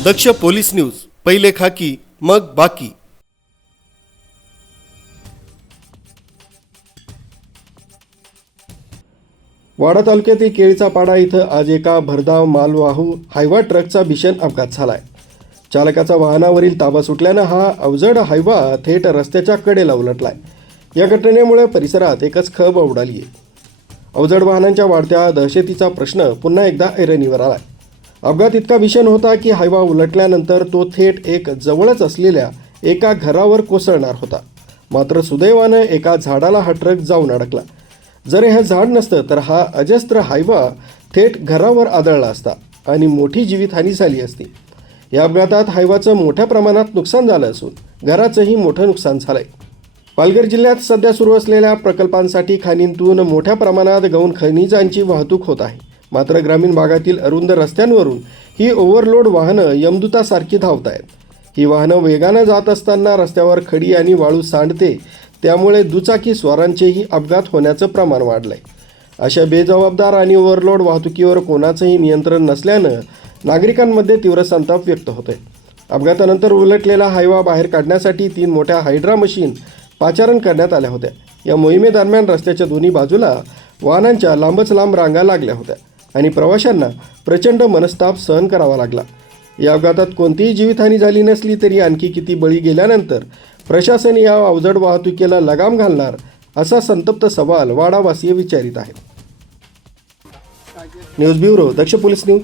दक्ष police news, पहिले खाकी मग बाकी। वाडा तालुक्यातील केळीचा पाडा इथं आज एका भरधाव मालवाहू हायवा ट्रकचा भीषण अपघात झालाय। चालकाचा वाहनावरील ताबा सुटल्यानं हा अवजड हायवा थेट रस्त्याच्या कडेला उलटलाय। या घटनेमुळे परिसरात एकच खळबळ उडाली आहे। अवजड वाहनांच्या वाढत्या दहशतीचा प्रश्न पुन्हा एकदा ऐरणीवर आलाय। अपघात इतका भीषण होता की हायवा उलटल्यानंतर तो थेट एक जवळच असलेल्या एका घरावर कोसळणार होता। मात्र सुदैवानं एका झाडाला हा ट्रक जाऊन अडकला। जर हे झाड नसतं तर हा अजस्त्र हायवा थेट घरावर आदळला असता आणि मोठी जीवितहानी झाली असती। या अपघातात हायवाचं मोठ्या प्रमाणात नुकसान झालं असून घराचंही मोठं नुकसान झालंय। पालघर जिल्ह्यात सध्या सुरू असलेल्या प्रकल्पांसाठी खाणींतून मोठ्या प्रमाणात गौण खनिजांची वाहतूक होत आहे। मात्र ग्रामीण भागातील अरुंद रस्त्यांवरून ही ओव्हरलोड वाहनं यमदूतासारखी धावत आहेत। ही वाहनं वेगानं जात असताना रस्त्यावर खडी आणि वाळू सांडते, त्यामुळे दुचाकी स्वारांचेही अपघात होण्याचं प्रमाण वाढलंय। अशा बेजबाबदार आणि ओव्हरलोड वाहतुकीवर कोणाचंही नियंत्रण नसल्यानं नागरिकांमध्ये तीव्र संताप व्यक्त होतोय। अपघातानंतर उलटलेला हायवा बाहेर काढण्यासाठी 3 मोठ्या हायड्रा मशीन पाचारण करण्यात आल्या होत्या। या मोहिमेदरम्यान रस्त्याच्या दोन्ही बाजूला वाहनांच्या लांबच लांब रांगा लागल्या होत्या आणि प्रवाशांना प्रचंड मनस्ताप सहन करावा लागला। या अपघातात कोणतीही जीवितहानी झाली नसली तरी आणखी किती बळी गेल्यानंतर प्रशासन या अवजड वाहतुकीला लगाम घालणार, असा संतप्त सवाल वाडावासीय विचारित आहेत। न्यूज ब्युरो, दक्ष पोलीस न्यूज।